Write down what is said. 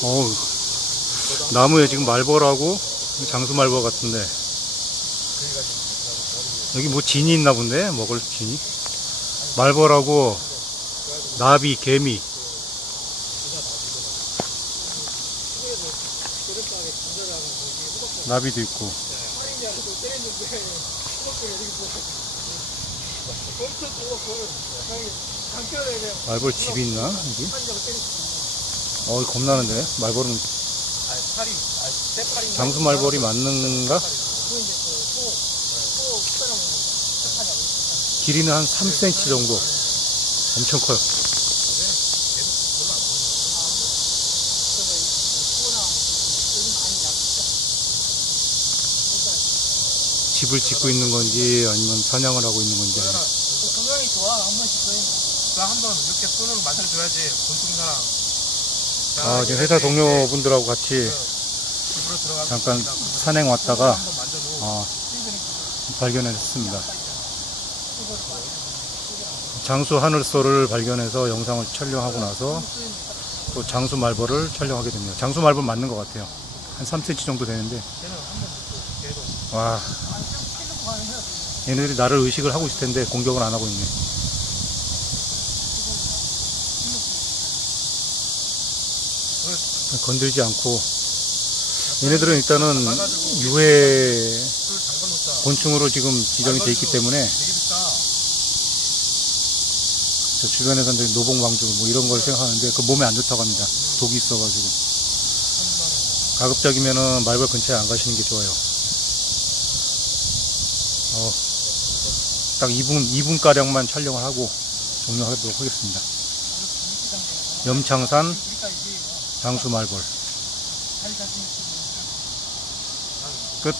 어우, 나무에 지금 말벌하고 장수 말벌 같은데. 여기 뭐 진이 있나 본데? 먹을 진이? 말벌하고 나비, 개미. 나비도 있고. 말벌 집이 있나? 여기? 어, 겁나는데? 말벌은 장수 말벌이 맞는가? 길이는 한 3cm 정도. 엄청 커요. 집을 짓고 있는 건지 아니면 사냥을 하고 있는 건지 아니 건강이 좋아 한 번씩 나 한번 이렇게 손으로 만져줘야지 본통사랑 아, 지금 회사 동료분들하고 같이 잠깐 산행 왔다가 어, 발견했습니다. 장수 하늘소를 발견해서 영상을 촬영하고 나서 또 장수 말벌을 촬영하게 됩니다. 장수 말벌 맞는 것 같아요. 한 3cm 정도 되는데 와 얘네들이 나를 의식을 하고 있을 텐데 공격을 안 하고 있네. 건들지 않고 얘네들은 일단은 유해 곤충으로 지금 지정이 돼 있기 때문에 저 주변에서 이제 노봉방주 뭐 이런 걸 생각하는데 그 몸에 안 좋다고 합니다. 독이 있어가지고. 가급적이면은 말벌 근처에 안 가시는 게 좋아요. 어, 딱 2분, 2분 가량만 촬영을 하고 종료하도록 하겠습니다. 염창산 장수 말벌. 끝.